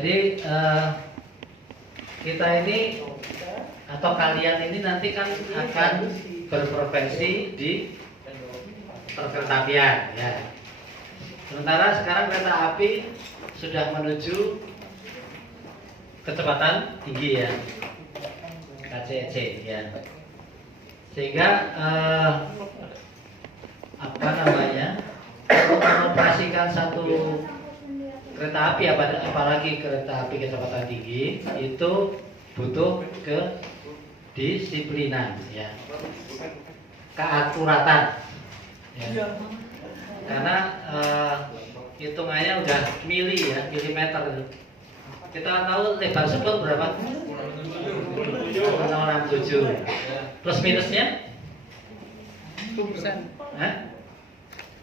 Jadi kita ini atau kalian ini nanti kan akan berprofesi di perkeretaapian ya. Sementara sekarang kereta api sudah menuju kecepatan tinggi ya, KCC ya. Sehingga apa namanya, untuk mengoperasikan satu kereta api, apalagi kereta api kecepatan tinggi, itu butuh kedisiplinan ya, keakuratan ya. Karena hitungannya udah mili ya, milimeter. Kita tahu lebar sebelum berapa? 0,67. Plus minusnya? 1%.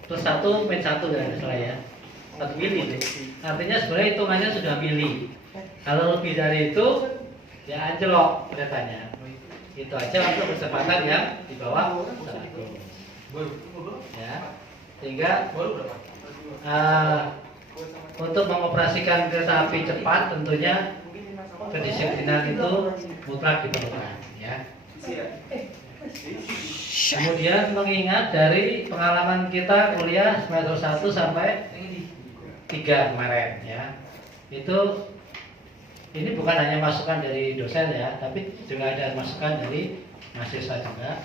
Plus 1 min 1 ya, salah ya. 1 mili deh. Artinya sebenarnya hitungannya sudah mili. Kalau lebih dari itu ya anjlok keretanya. Itu aja untuk kecepatan yang di bawah 100. Ya. Sehingga untuk mengoperasikan kereta api cepat tentunya kedisiplinan itu mutlak diperlukan ya. Kemudian mengingat dari pengalaman kita kuliah semester 1 sampai 3 kemarin ya. Ini bukan hanya masukan dari dosen ya, tapi juga ada masukan dari mahasiswa juga.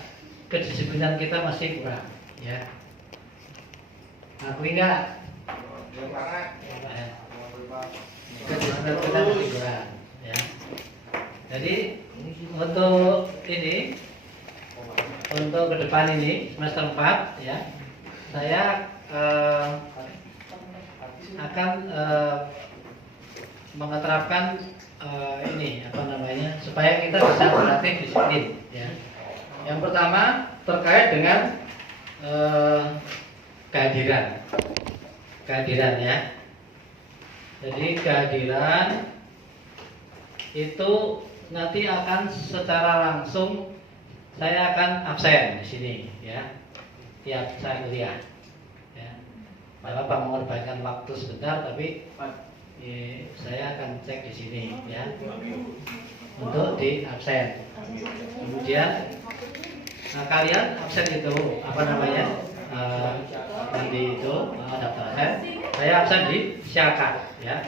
Kedisiplinan kita masih kurang ya. Akui enggak? Kedisiplinan kita masih kurang ya. Jadi untuk ini, untuk ke depan ini semester 4 ya, saya akan mengeterapkan ini apa namanya, supaya kita bisa berlatih disiplin ya. Yang pertama terkait dengan kehadiran ya. Jadi kehadiran itu nanti akan secara langsung saya akan absen di sini ya, tiap saya kuliah ya. Bapak mengorbankan waktu sebentar, tapi saya akan cek di sini ya, untuk di absen. Kemudian kalian absen itu apa namanya, nanti itu daftar absen, saya absen di Syaka ya.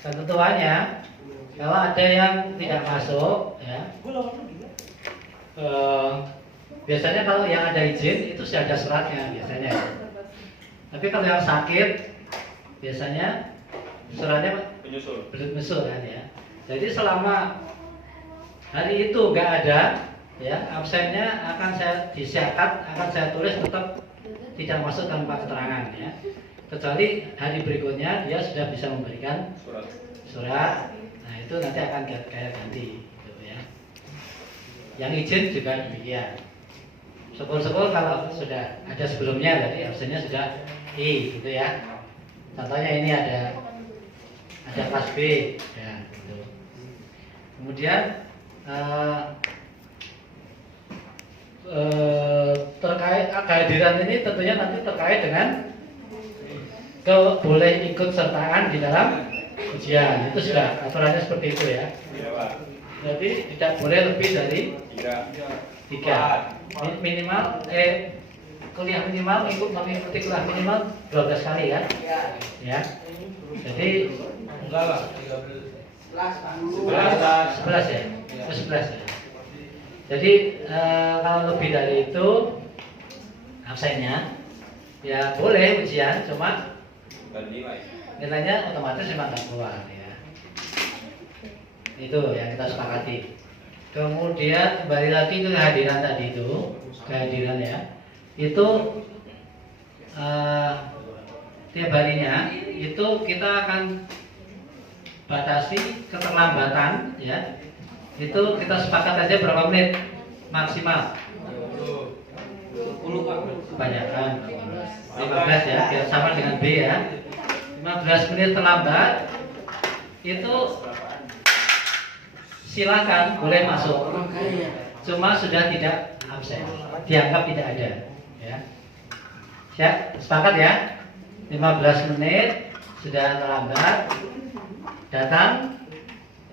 Ketentuannya kalau ada yang tidak masuk ya, biasanya kalau yang ada izin itu sudah ada suratnya biasanya. Tapi kalau yang sakit biasanya suratnya belum menyusul kan ya. Jadi selama hari itu nggak ada ya, absennya akan saya disyakat, akan saya tulis tetap tidak masuk tanpa keterangan ya. Kecuali hari berikutnya dia sudah bisa memberikan surat. Nah itu nanti akan kayak ganti gitu ya. Yang izin juga demikian. Syukur-syukur kalau sudah ada sebelumnya, jadi absennya sudah I gitu ya. Contohnya ini ada kelas B ya gitu. Kemudian terkait kehadiran ini tentunya nanti terkait dengan boleh ikut sertaan di dalam ujian. Itu sudah aturannya seperti itu ya. Jadi tidak boleh lebih dari 3 minimal kuliah minimal mengikuti kuliah minimal 12 kali ya. Ya. Jadi enggak lah 11 ya. 11 ya. Jadi kalau lebih dari itu absennya ya boleh ujian, cuma nilainya otomatis memang nggak keluar ya. Itu yang kita sepakati. Kemudian kembali lagi ke kehadiran tadi itu, kehadiran ya, itu tiap harinya itu kita akan batasi keterlambatan ya. Itu kita sepakat aja berapa menit maksimal. 10 Pak. Kebanyakan 15 ya, biar sama dengan B ya. 15 menit terlambat itu silakan boleh masuk. Cuma sudah tidak absen, dianggap tidak ada ya. Siap, sepakat ya? 15 menit sudah terlambat datang,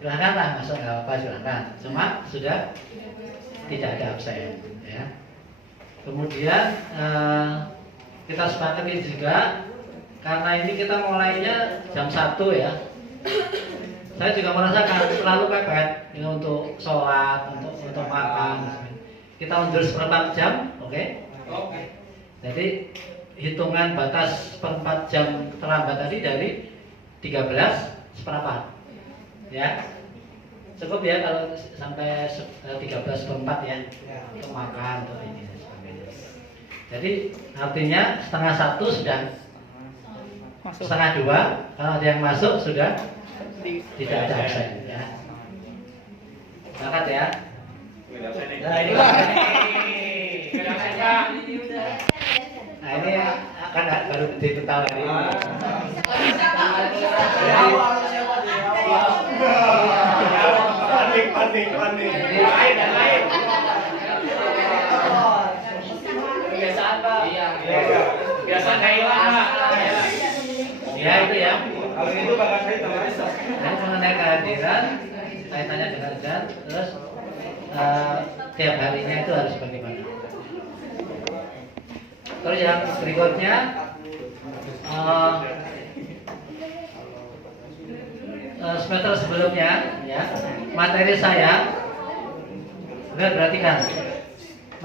silahkanlah masuk, nggak apa-apa, silahkan. Cuma sudah tidak ada absen, ya. Kemudian kita sepakati juga, karena ini kita mulainya jam 1 ya. Saya juga merasakan terlalu pepet ini untuk sholat, untuk makan. Kita undur seperempat jam, oke? Jadi hitungan batas seperempat jam terlambat tadi dari 13 seperempat, ya. Cukup ya kalau sampai 13 seperempat ya, untuk makan, untuk ini dan sebagainya. Jadi artinya setengah 1 sudah Masuk. setengah 2, kalau ada yang masuk sudah tidak ada absen, ya. Sepakat ya. Nah ini akan baru diketahui hari ini. Panik. Lain. Kebiasaan Pak. Iya. Kebiasaan hilang. Ya itu ya. Kalau itu bakal saya tambah. Nah, mengenai kehadiran, kaitannya dengan dan terus tiap harinya itu harus bagaimana. Terus yang berikutnya semester sebelumnya ya, materi saya perhatikan,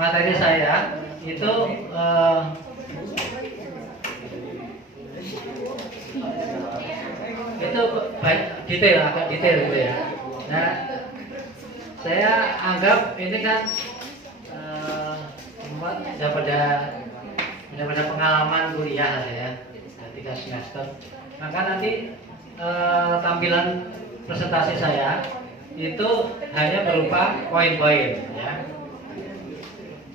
materi saya itu detail, agak detail gitu ya. Nah, saya anggap ini kan daripada pengalaman kuliah ya, 3 semester. Maka nanti tampilan presentasi saya itu hanya berupa poin-poin ya.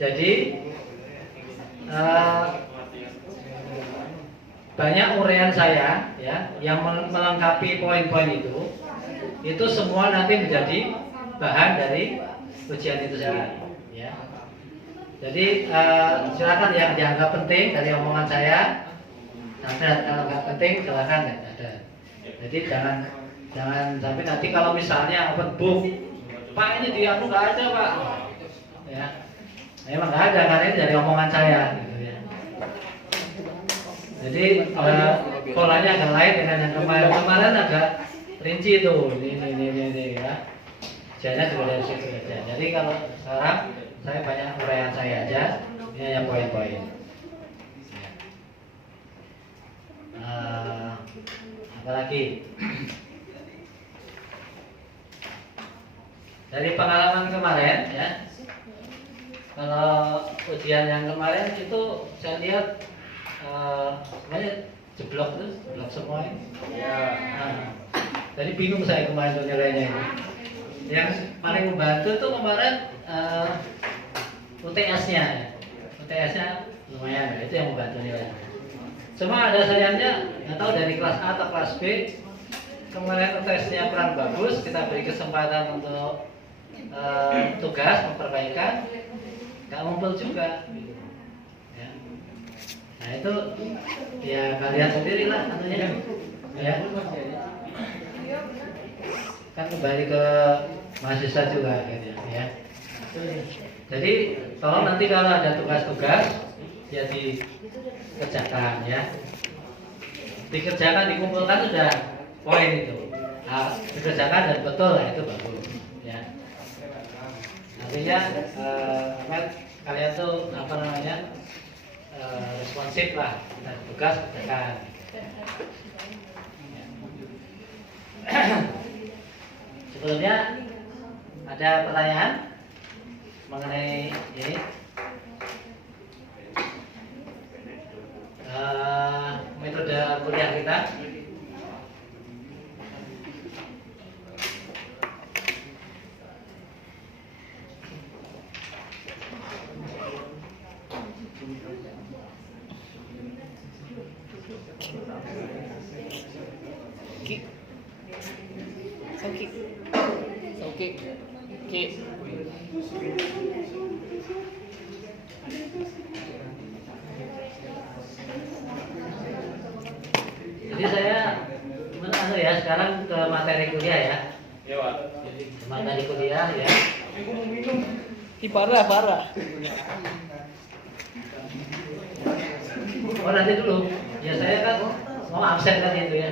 Jadi banyak uraian saya ya yang melengkapi poin-poin itu semua nanti menjadi bahan dari ujian itu sendiri ya. Jadi silakan yang dianggap penting dari omongan saya ada, kalau nggak penting silakan nggak ada. Jadi jangan sampai nanti kalau misalnya open book, Pak ini di aku nggak ada Pak, ya memang nggak ada karena ini dari omongan saya gitu ya. Jadi polanya agak lain dengan yang kemarin agak rinci tuh ini ya. Jadinya juga dari situ aja. Jadi kalau sekarang saya banyak uraian saya aja, ini hanya poin-poin. Apalagi dari pengalaman kemarin ya, kalau ujian yang kemarin itu saya lihat semuanya jeblok semua ini. Jadi bingung saya kemarin tuh nilainya ini. Yang paling membantu tuh kemarin UTS-nya ya. UTS-nya lumayan, itu yang membantu nilainya. Cuma ada sayangnya, nggak tahu dari kelas A atau kelas B, kemarin UTS-nya kurang bagus, kita beri kesempatan untuk tugas memperbaikan, nggak ngumpul juga. Ya. Nah itu ya kalian sendirilah tentunya ya. Kan kembali ke mahasiswa juga gitu ya. Jadi tolong nanti kalau ada tugas-tugas ya dikerjakan ya. Dikerjakan, dikumpulkan sudah poin itu. Nah, dikerjakan dan betul lah itu bagus ya. Artinya kalian tuh apa namanya responsif lah, dan tugas kerjakan. Sebelumnya ada pertanyaan mengenai ini metode kuliah kita. Okay. Jadi saya ya, sekarang ke materi kuliah ya. Ya, Pak. Ke materi kuliah ya. Parah. Oh nanti dulu. Ya saya kan mau absen kan itu ya.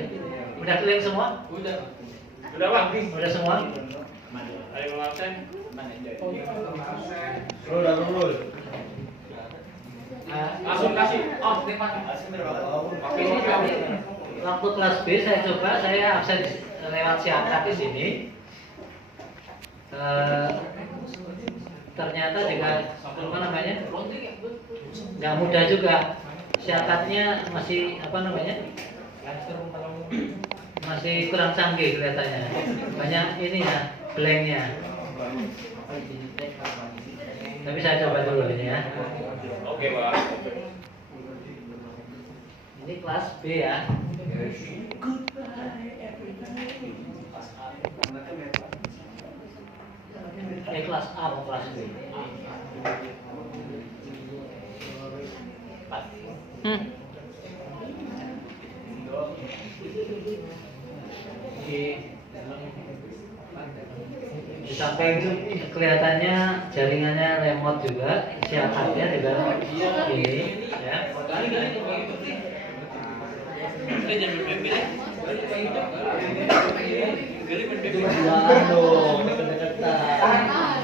Udah clear semua? Udah, Pak. Udah semua? Ada yang mau absen? Udah lulus. Langsung kasih. Oh, Oke, ini waktu kelas B saya coba saya absen lewat siakat di sini. Ternyata juga apa namanya nggak mudah juga, siakatnya masih apa namanya masih kurang canggih kelihatannya, banyak ini ya blanknya. Tapi saya coba dulu ini ya. Oke, Pak. Ini kelas B ya. Kelas A atau kelas B? Di samping kelihatannya jaringannya remote juga, siatatnya juga ini ya. Dong, dekat-dekatan.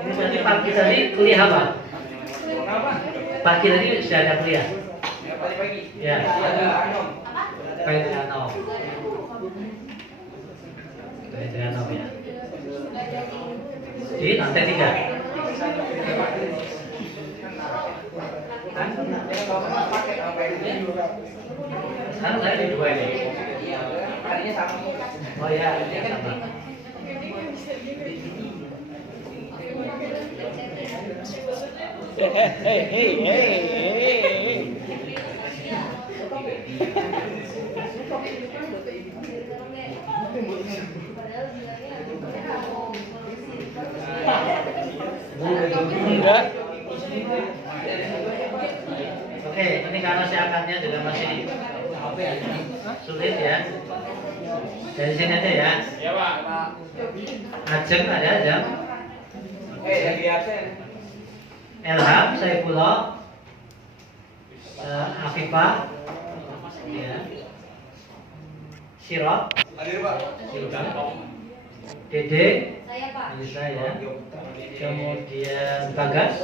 Ini berarti pagi tadi kuliah apa? Pagi tadi sudah ada kuliah? Ya. Baik dengan nom. Baik dengan nom ya. Di lantai 3. Sekarang saya di 2 ini. Oh ya, sama. Hey. Enggak. Oke, ini karena siakannya juga masih sulit ya. Dari sini aja ya. Ya, Pak. Ajeng ada Ajeng. Lagi absen. Elham, Saifullah, Afifah, ya. Sirot, Hadir, Pak. Dede, Saya Pak. ini saya. Kemudian Bagas,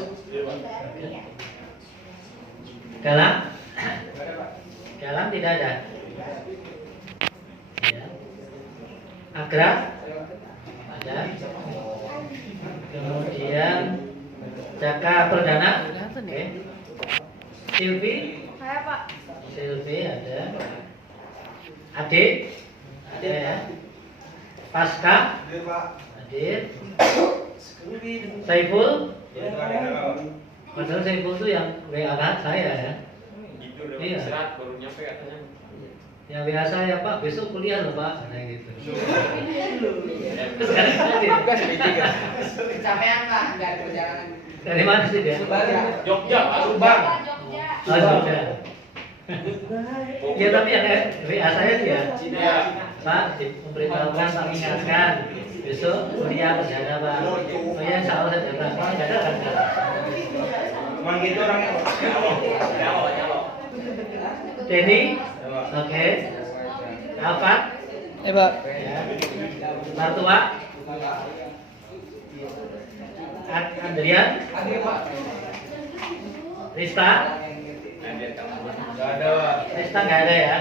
Galang, Galang tidak ada. Ya. Agra, ada. Kemudian Jaka Perdana, oke. Silvi, Saya Pak. Silvi ada. Adik, ada ya. Pasca, Hadir, Pak. hadir. Saiful, Ya. padahal Saiful itu yang WA kan saya ya. Gitu udah Iya. istirahat baru nyampe katanya. Yang WA saya Pak, besok kuliah loh Pak, katanya gitu. Terus sekarang saya Kecapean Pak, nggak ada perjalanan. dari mana sih dia? Jogja, Pak. Subang. Pak Jogja. Oh, Jogja. Ya tapi yang WA saya dia, Iya. Pak, memberitahukan, Pak ingatkan besok kuliah perdana Pak. Oh ya, insya Allah saya jaga. Oh, jaga kan? Emang gitu orangnya. Nyalo. Denny, oke. Alfat, Pak. ya. Martua, Andrian, Hadir Pak. Rista, Enggak ada, Pak. Rista nggak ada ya.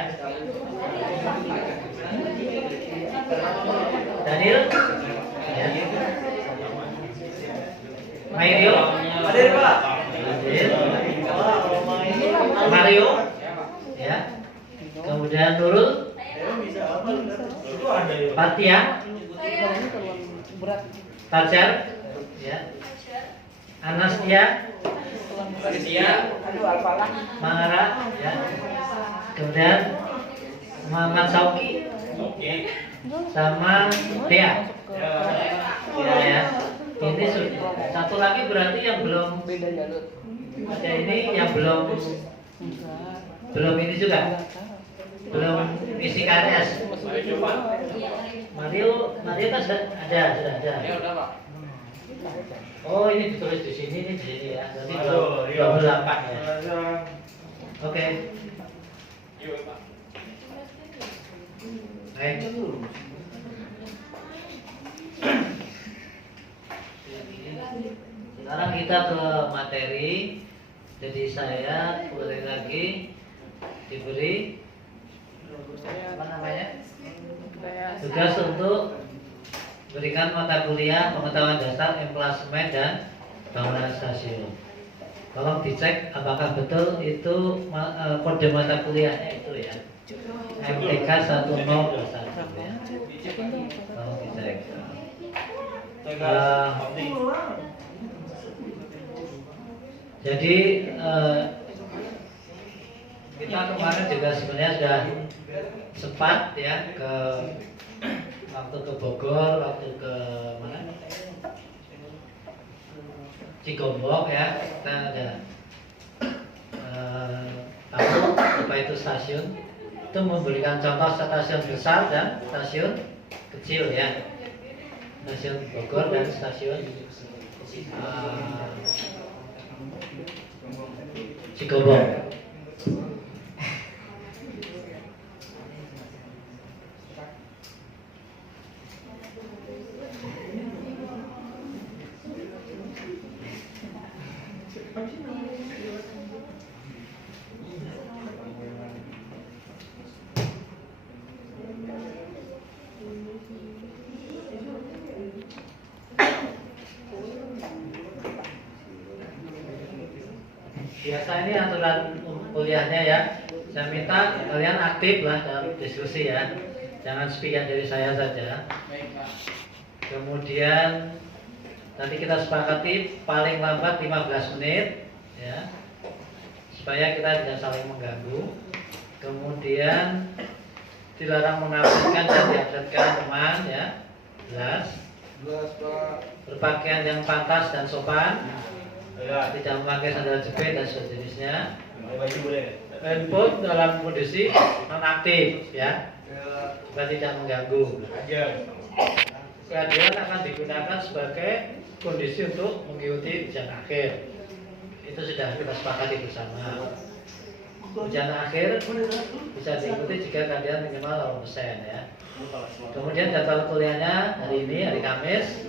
Daniel, ya. Mario, Hadir, Pak. hadir. Mario, ya. Kemudian Nurul, Itu ada ya. Fatia, Fajar, ya. Anastia, Panitia. Aduh, Alfalah. Mangara, ya. Kemudian Muhammad Sauki, Oke. sama Tia. Ya. Ya. Ini satu lagi berarti yang belum Beda jalur. ada ini yang belum ini juga belum isi KRS. Ayo coba. Mario kan sudah ada. Ya udah, Pak. Oh, ini ditulis di sini, ini di sini ya. Berarti Aduh, iya. 28 ya. Oke. Yuk, Pak. Baik. Sekarang kita ke materi. Jadi saya boleh lagi diberi apa namanya? Tugas untuk berikan mata kuliah pengetahuan dasar, emplasemen dan bangunan stasiun. Tolong dicek apakah betul itu kode mata kuliahnya itu ya. MTK 1021 ya. Tolong dicek. Jadi kita kemarin juga sebenarnya sudah sempat ya ke waktu ke Bogor, waktu ke mana? Cigombong ya, kita ada tahu apa itu stasiun. Itu memberikan contoh stasiun besar dan stasiun kecil ya. Stasiun Bogor dan stasiun Cigombong. Biasa ini aturan kuliahnya ya. Saya minta kalian aktif lah dalam diskusi ya. Jangan speakan dari saya saja. Kemudian nanti kita sepakati paling lambat 15 menit ya. Supaya kita tidak saling mengganggu. Kemudian dilarang menafsirkan dan diabsenkan teman ya. Jelas. Berpakaian yang pantas dan sopan. Tidak memakai sandal jepit dan sejenisnya. Handphone dalam kondisi nonaktif ya, supaya tidak mengganggu. Kehadiran akan digunakan sebagai kondisi untuk mengikuti ujian akhir. Itu sudah kita sepakati bersama. Ujian akhir bisa diikuti jika kehadiran minimal 80% ya. Kemudian jadwal kuliahnya hari ini, hari Kamis.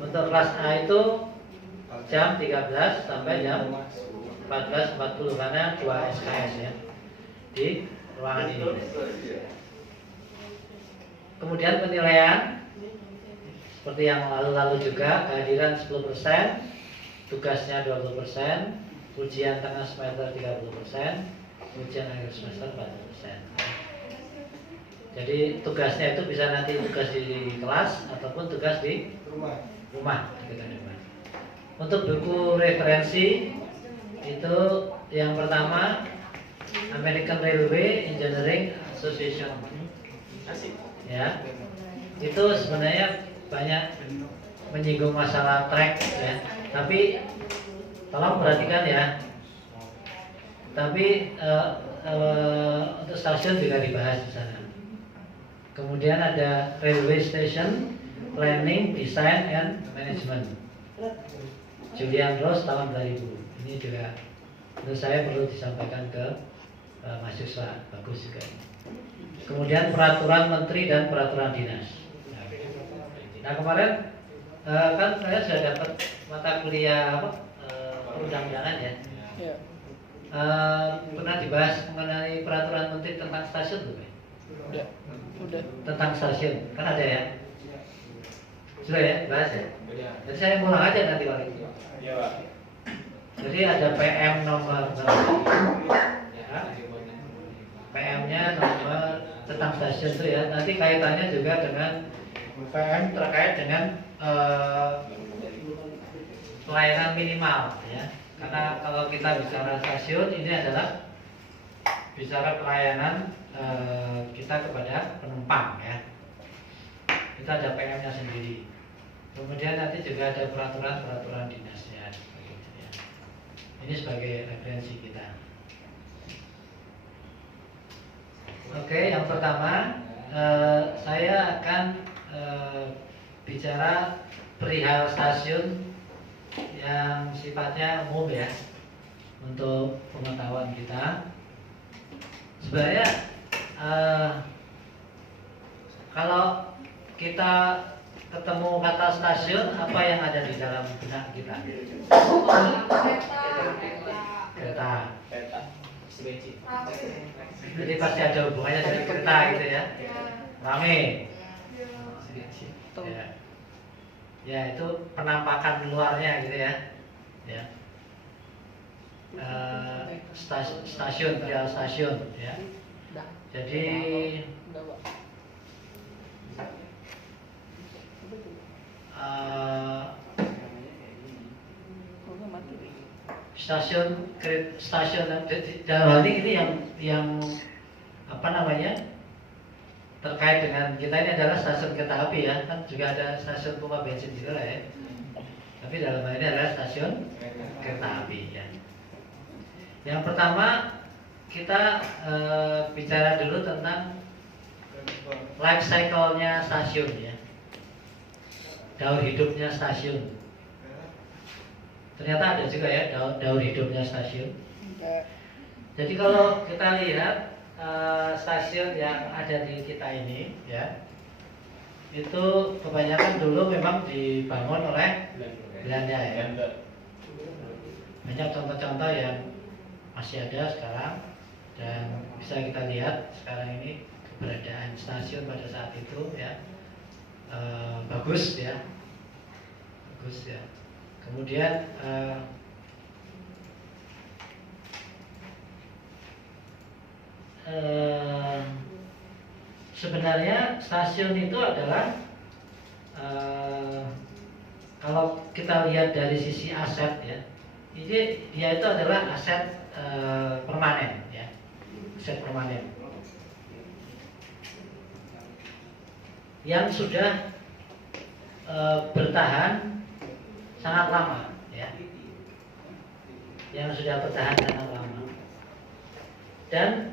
Untuk kelas A itu jam 13 sampai jam 14.40 karena 2 SKS ya di ruangan ini. Kemudian penilaian seperti yang lalu-lalu juga, kehadiran 10%, tugasnya 20%, ujian tengah semester 30%, ujian akhir semester 40%. Jadi tugasnya itu bisa nanti tugas di kelas ataupun tugas di rumah. Untuk buku referensi itu yang pertama American Railway Engineering Association ya, itu sebenarnya banyak menyinggung masalah track ya, tapi tolong perhatikan ya, tapi untuk stasiun juga dibahas di sana. Kemudian ada Railway Station Planning, Design and Management, Julian Ross tahun 2000. Ini juga menurut saya perlu disampaikan ke mahasiswa, bagus juga. Kemudian peraturan menteri dan peraturan dinas. Nah kemarin kan saya sudah dapat mata kuliah perundang-undangan ya. Pernah dibahas mengenai peraturan menteri tentang stasiun tuh? Udah. Tentang stasiun kan ada ya? Sudah ya, bahas ya. Jadi saya ngulang aja nanti kalau itu. Iya, Pak. Jadi ada PM nomor ya. PM-nya nomor tentang stasiun itu ya. Nanti kaitannya juga dengan PM terkait dengan pelayanan minimal ya. Karena kalau kita bicara stasiun ini adalah bicara pelayanan kita kepada penumpang ya. Kita ada PM-nya sendiri. Kemudian nanti juga ada peraturan dinasnya. Begitu ya. Ini sebagai referensi kita. Oke, yang pertama saya akan bicara perihal stasiun yang sifatnya umum ya, untuk pengetahuan kita. Sebenarnya kalau kita ketemu kata stasiun, apa yang ada di dalam benak kita? Kereta. Jadi pasti ada hubungannya dengan kereta gitu ya. Rame. Ya. Ya, itu penampakan luarnya gitu ya. Ya. Stasiun ya. Jadi stasiun dalam hal ini yang apa namanya, terkait dengan kita ini adalah stasiun kereta api ya, kan juga ada stasiun pompa bensin juga lah ya. Tapi dalam hal ini adalah stasiun kereta api ya. Yang pertama kita bicara dulu tentang life cycle-nya stasiun ya, daur hidupnya stasiun. Ternyata ada juga ya daur hidupnya stasiun. Jadi kalau kita lihat stasiun yang ada di kita ini ya, itu kebanyakan dulu memang dibangun oleh Belanda ya. Banyak contoh-contoh yang masih ada sekarang, dan bisa kita lihat sekarang ini keberadaan stasiun pada saat itu ya, bagus ya. Kemudian sebenarnya stasiun itu adalah kalau kita lihat dari sisi aset ya, ini dia itu adalah aset permanen ya, aset permanen yang sudah bertahan sangat lama ya, yang sudah bertahan sangat lama, dan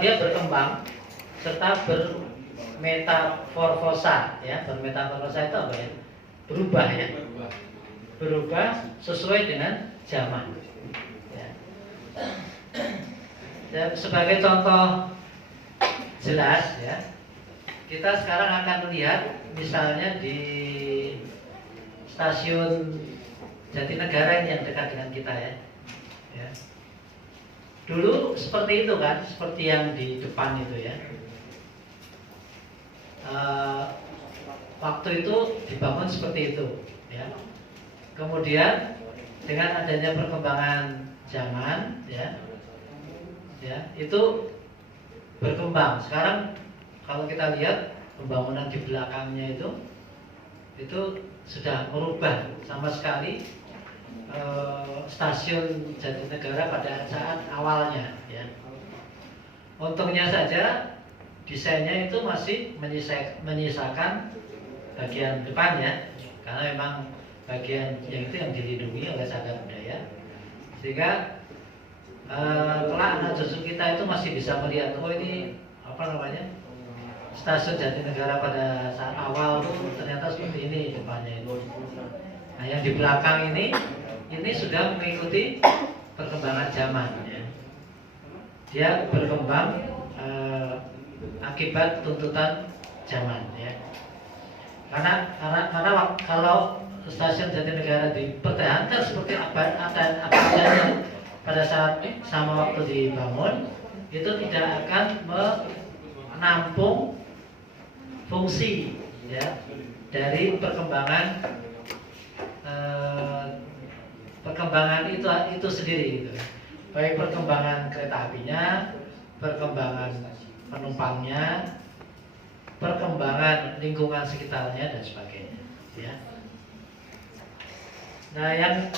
dia berkembang serta bermetamorfosa ya. Bermetamorfosa itu apa ya? Berubah ya, berubah sesuai dengan zaman ya. Dan sebagai contoh jelas ya, kita sekarang akan melihat misalnya di stasiun Jatinegara ini yang dekat dengan kita ya. Dulu seperti itu kan, seperti yang di depan itu ya. Waktu itu dibangun seperti itu ya. Kemudian dengan adanya perkembangan zaman ya, itu berkembang. Sekarang kalau kita lihat pembangunan di belakangnya itu sudah merubah sama sekali stasiun Jatinegara pada saat awalnya ya. Untungnya saja desainnya itu masih menyisakan bagian depan ya, karena memang bagian yang itu yang dilindungi oleh cagar budaya, sehingga kelak anak cucu kita itu masih bisa melihat, oh ini apa namanya, stasiun Jatinegara pada saat awal itu ternyata seperti ini depannya itu. Nah yang di belakang ini sudah mengikuti perkembangan zaman ya. Dia berkembang akibat tuntutan zaman ya. Karena kalau stasiun Jatinegara dipertahankan seperti apa adanya pada saat sama waktu dibangun, itu tidak akan menampung fungsi ya dari perkembangan itu sendiri gitu. Baik perkembangan kereta apinya, perkembangan penumpangnya, perkembangan lingkungan sekitarnya dan sebagainya ya. Nah yang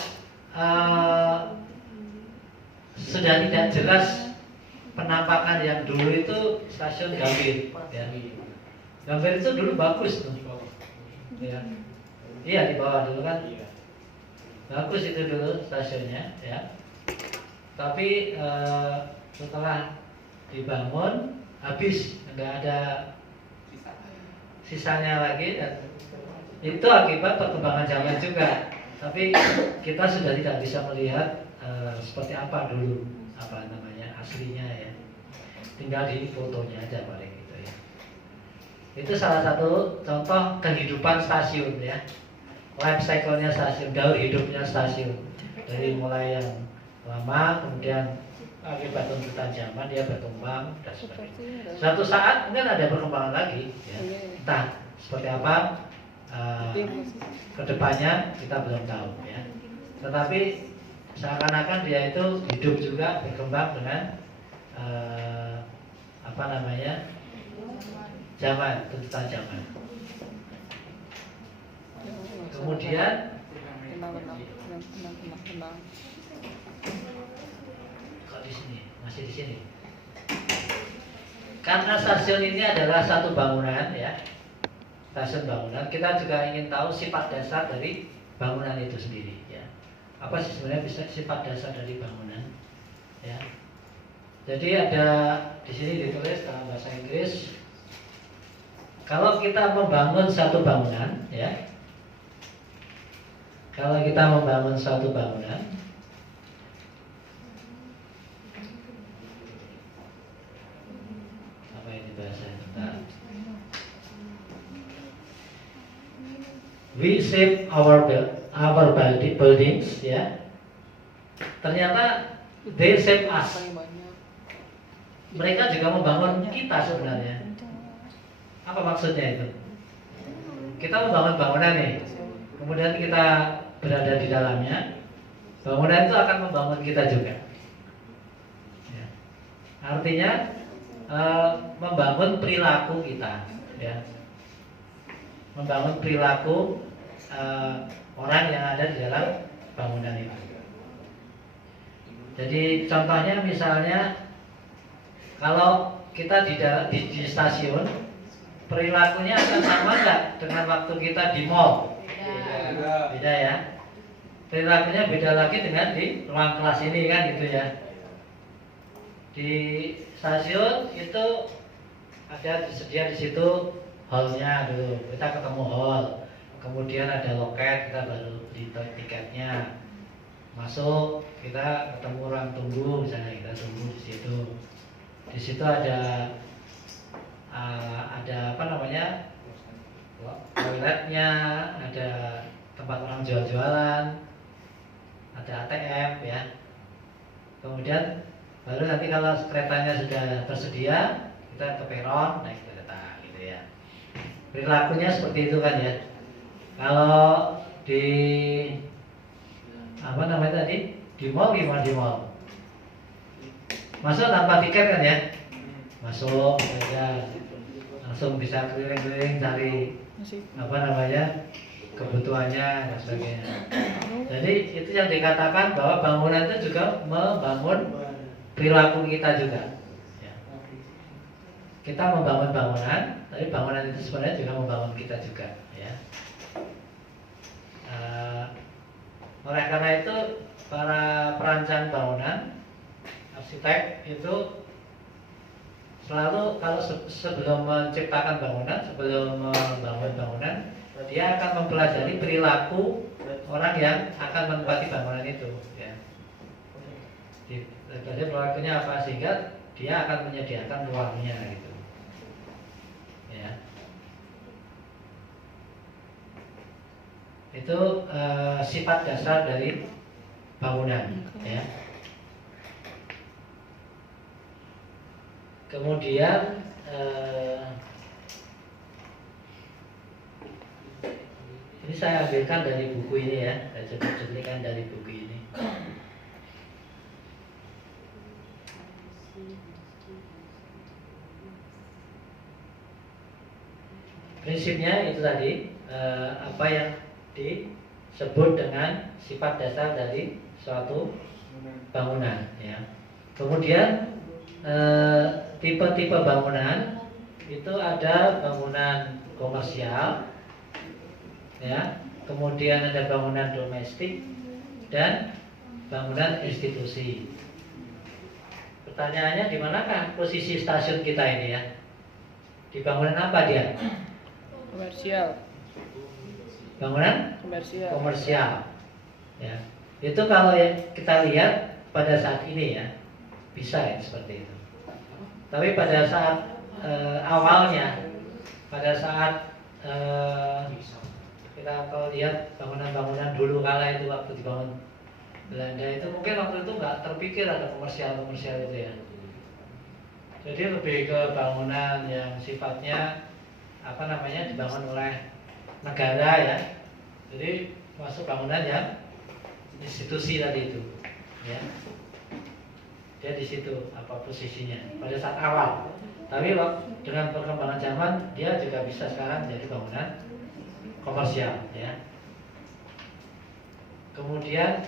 sudah tidak jelas penampakan yang dulu itu stasiun Gambir. Ya. Gambir itu dulu bagus tuh. Ya. Iya di bawah dulu kan. Bagus itu dulu stasiunnya. Ya. Tapi setelah dibangun habis, nggak ada sisanya lagi. Dan itu akibat perkembangan zaman juga. Tapi kita sudah tidak bisa melihat seperti apa dulu, apa namanya aslinya ya. Tinggal di fotonya aja paling gitu ya. Itu salah satu contoh kehidupan stasiun ya. Life cycle-nya stasiun, daur hidupnya stasiun. Dari mulai yang lama, kemudian akibat tuntutan zaman dia berkembang dan sebagainya. Suatu saat mungkin ada perkembangan lagi ya. Entah seperti apa kedepannya kita belum tahu ya. Tetapi seakan-akan dia itu hidup juga berkembang dengan apa namanya zaman, tuntutan zaman. Kemudian kok di sini masih di sini. Karena stasiun ini adalah satu bangunan ya, stasiun bangunan. Kita juga ingin tahu sifat dasar dari bangunan itu sendiri ya. Apa sih sebenarnya bisa sifat dasar dari bangunan ya. Jadi ada di sini ditulis dalam bahasa Inggris, kalau kita membangun satu bangunan ya, kalau kita membangun suatu bangunan, apa ini bahasanya? We shape our buildings, ya. Ternyata they shape us. Mereka juga membangun kita sebenarnya. Apa maksudnya itu? Kita membangun bangunan nih, kemudian kita berada di dalamnya. Bangunan itu akan membangun kita juga. Ya. Artinya membangun perilaku kita, ya. Membangun perilaku orang yang ada di dalam bangunan itu. Jadi contohnya misalnya kalau kita di stasiun, perilakunya akan sama nggak dengan waktu kita di mall? Beda ya. Perilakunya beda lagi dengan di ruang kelas ini kan gitu ya. Di stasiun itu ada tersedia di situ hallnya dulu, kita ketemu hall, kemudian ada loket, kita baru beli tiketnya, masuk, kita ketemu ruang tunggu, misalnya kita tunggu di situ. Di situ ada apa namanya, toiletnya, ada tempat orang jual-jualan, ada ATM ya. Kemudian baru nanti kalau keretanya sudah tersedia, kita ke peron naik kereta gitu ya. Perilakunya seperti itu kan ya. Kalau di apa namanya tadi, di mall gimana di mall? Masuk tanpa tiket kan ya? Masuk saja, langsung bisa keliling-keliling cari apa namanya kebutuhannya dan sebagainya. Jadi itu yang dikatakan bahwa bangunan itu juga membangun perilaku kita juga. Ya. Kita membangun bangunan, tapi bangunan itu sebenarnya juga membangun kita juga. Ya. Oleh karena itu para perancang bangunan, arsitek itu selalu kalau sebelum menciptakan bangunan, sebelum membangun bangunan, dia akan mempelajari perilaku orang yang akan menempati bangunan itu. Ya. Jadi perilakunya apa sehingga dia akan menyediakan ruangnya gitu. Ya. Itu sifat dasar dari bangunan. Ya. Kemudian ini saya ambilkan dari buku ini ya, saya coba cuplikan dari buku ini. Prinsipnya itu tadi apa yang disebut dengan sifat dasar dari suatu bangunan. Ya. Kemudian tipe-tipe bangunan itu ada bangunan komersial, ya, kemudian ada bangunan domestik dan bangunan institusi. Pertanyaannya, di manakah posisi stasiun kita ini ya? Di bangunan apa dia? Komersial. Bangunan Komersial. komersial. Ya, itu kalau yang kita lihat pada saat ini ya, bisa ya seperti itu. Tapi pada saat awalnya, pada saat kita kalau lihat bangunan-bangunan dulu kala itu waktu dibangun Belanda itu mungkin waktu itu nggak terpikir ada komersial itu ya. Jadi lebih ke bangunan yang sifatnya apa namanya dibangun oleh negara ya. Jadi masuk bangunan yang institusi tadi itu, ya. Dia di situ apa posisinya pada saat awal. Tapi dengan perkembangan zaman dia juga bisa sekarang jadi bangunan komersial, ya. Kemudian